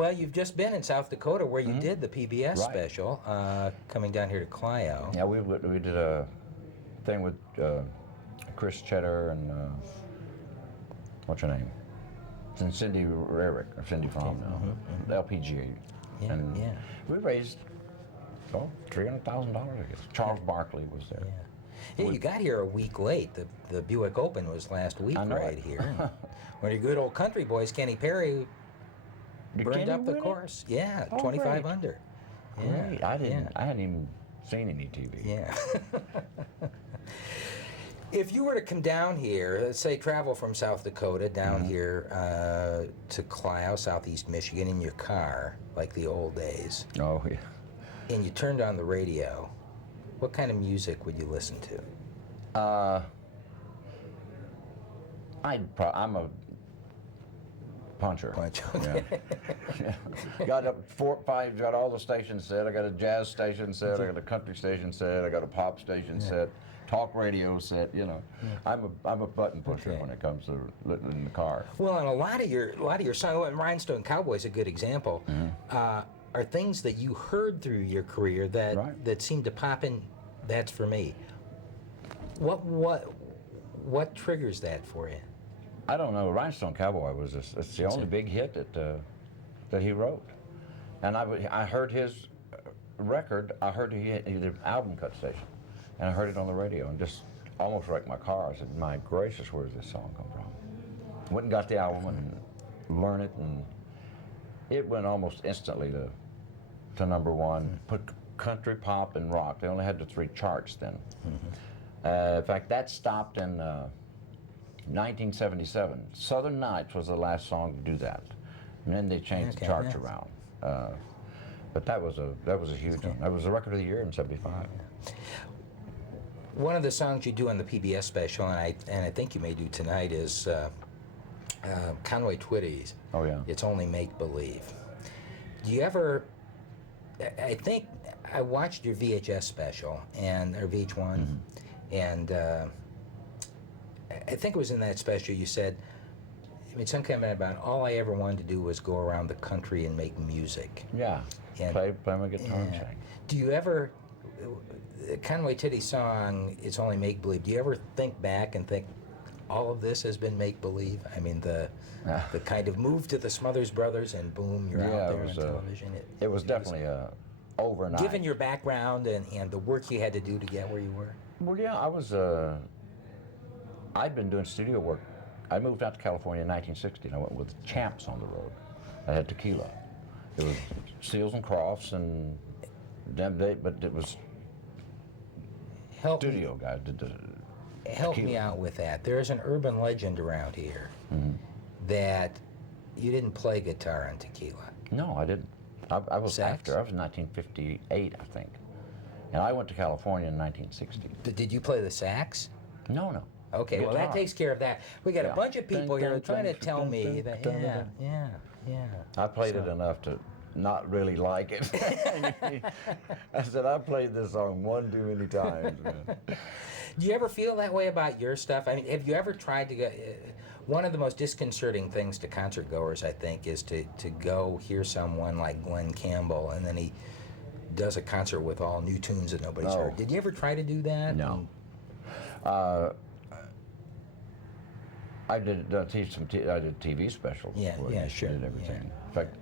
Well, you've just been in South Dakota where you did the PBS special, coming down here to Clio. Yeah, we did a thing with Chris Cheddar and what's her name? And Cindy Rarick, or Cindy Fromm now, the LPGA. Yeah, and yeah. we raised $300,000, I guess. Charles Barkley was there. Yeah. Hey, you got here a week late. The Buick Open was last week right here. One of your good old country boys, Kenny Perry, burned up the course. Yeah, 25 under. Yeah, great. I hadn't even seen any TV. Yeah. If you were to come down here, let's say travel from South Dakota down here to Clio, southeast Michigan, in your car, like the old days. Oh, yeah. And you turned on the radio, what kind of music would you listen to? I'm a puncher. Okay. Yeah. Got up 4 or 5, got all the stations set. I got a jazz station set, I got a country station set, I got a pop station set, talk radio set, you know. Yeah. I'm a button pusher when it comes to in the car. Well, and a lot of your songs, and Rhinestone Cowboy is a good example, are things that you heard through your career that seemed to pop in. That's for me. What triggers that for you? I don't know. Rhinestone Cowboy was it's the only big hit that he wrote, and I heard his record. I heard he did an album cut station, and I heard it on the radio, and just almost wrecked my car. I said, "My gracious, where does this song come from?" Went and got the album and learned it, and it went almost instantly to #1. Put country, pop, and rock. They only had the 3 charts then. In fact, that stopped in 1977. Southern Nights was the last song to do that, and then they changed the charts around. But that was a huge one. That was the record of the year in '75. One of the songs you do on the PBS special, and I think you may do tonight, is Conway Twitty's. Oh yeah. It's Only Make Believe. Do you ever? I think I watched your VHS special or VH1, and I think it was in that special you said, I mean, some comment about all I ever wanted to do was go around the country and make music. Yeah, and play my guitar and sing. Do you ever, Conway Twitty's song, It's Only Make Believe, do you ever think back and think, all of this has been make-believe? I mean, the kind of move to the Smothers Brothers and boom, you're out there on television. It was definitely overnight. Given your background and the work you had to do to get where you were? Well, yeah, I'd been doing studio work. I moved out to California in 1960, and I went with Champs on the road. I had Tequilla. It was Seals and Crofts and but it was studio guys did the Help me out with that. There's an urban legend around here that you didn't play guitar on Tequilla. No, I didn't. I was after. I was in 1958, I think. And I went to California in 1960. Did you play the sax? No. Okay, guitar. Well, that takes care of that. We got a bunch of people here trying to tell me that, yeah. I played it enough to not really like it. I said, I played this song one too many times. Do you ever feel that way about your stuff? I mean, have you ever tried to go? One of the most disconcerting things to concert goers, I think, is to go hear someone like Glen Campbell, and then he does a concert with all new tunes that nobody's heard. Did you ever try to do that? No. I did TV specials. Yeah, sure. I did everything. Yeah. In fact,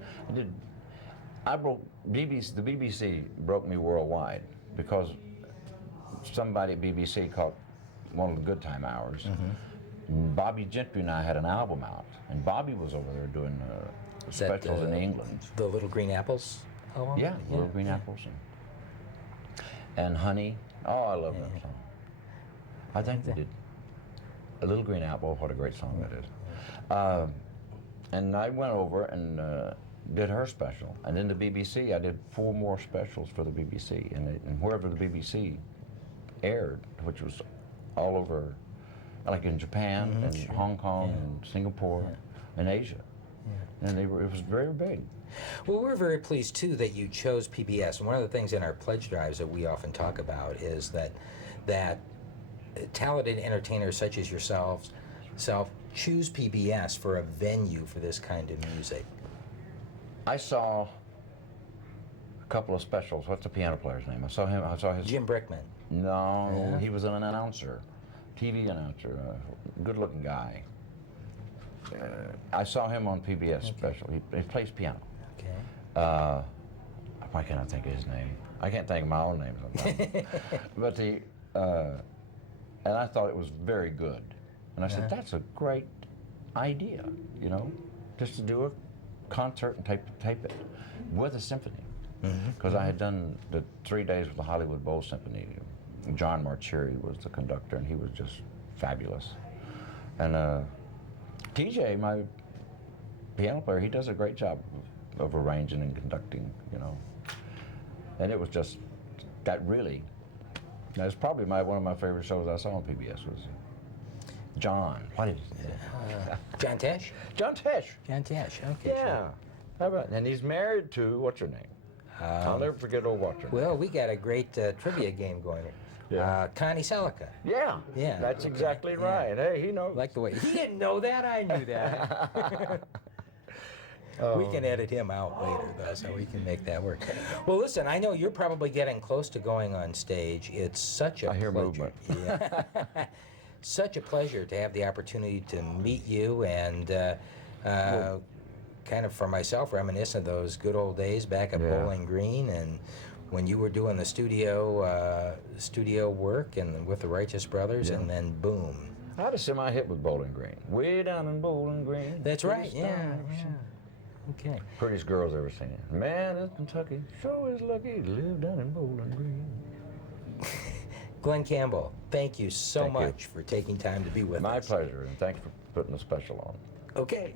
the BBC broke me worldwide because somebody at BBC caught one of the Good Time Hours. Bobby Gentry and I had an album out, and Bobby was over there doing specials in England. The Little Green Apples album? Yeah, Little Green Apples. And Honey. Oh, I love that song. I think they did. A Little Green Apple, what a great song that is. And I went over and did her special. And then the BBC, I did 4 more specials for the BBC. And wherever the BBC aired, which was all over, like in Japan and Hong Kong and Singapore and Asia. And it was very big. Well, we're very pleased, too, that you chose PBS. And one of the things in our pledge drives that we often talk about is that talented entertainers such as yourself choose PBS for a venue for this kind of music. I saw a couple of specials. What's the piano player's name? I saw him. I saw his. Jim Brickman. No, Yeah. he was an announcer, TV announcer, good-looking guy. I saw him on PBS special. He plays piano. Okay. Why can't I think of his name? I can't think of my own name sometimes. But and I thought it was very good. And I said, that's a great idea, you know, just to do a concert and tape it with a symphony. Because I had done the 3 days with the Hollywood Bowl Symphony. John Marcheri was the conductor, and he was just fabulous. And TJ, my piano player, he does a great job of arranging and conducting, you know. And it was just, that really, that's probably one of my favorite shows I saw on PBS was John. What is John Tesh? John Tesh. John Tesh, okay. Yeah. Sure. How about, and he's married to, what's her name? I'll never forget old what's her name. Well, we got a great trivia game going here. Yeah. Connie Selica. Yeah. Yeah. That's Okay. exactly right. Yeah. Hey, he knows. Like the way, he didn't know that, I knew that. We can edit him out later, though, so we can make that work. Well, listen, I know you're probably getting close to going on stage. It's such a I hear pleasure. movement. Yeah. Such a pleasure to have the opportunity to meet you and kind of for myself reminisce of those good old days back at Bowling Green and when you were doing the studio work and with the Righteous Brothers, and then boom. I had a semi-hit with Bowling Green. Way down in Bowling Green. That's right, yeah. Okay. Prettiest girls ever seen. Man, this Kentucky sure is lucky to live down in Bowling Green. Glen Campbell, thank you so Thank you. much for taking time to be with us. My pleasure, and thanks for putting the special on. Okay.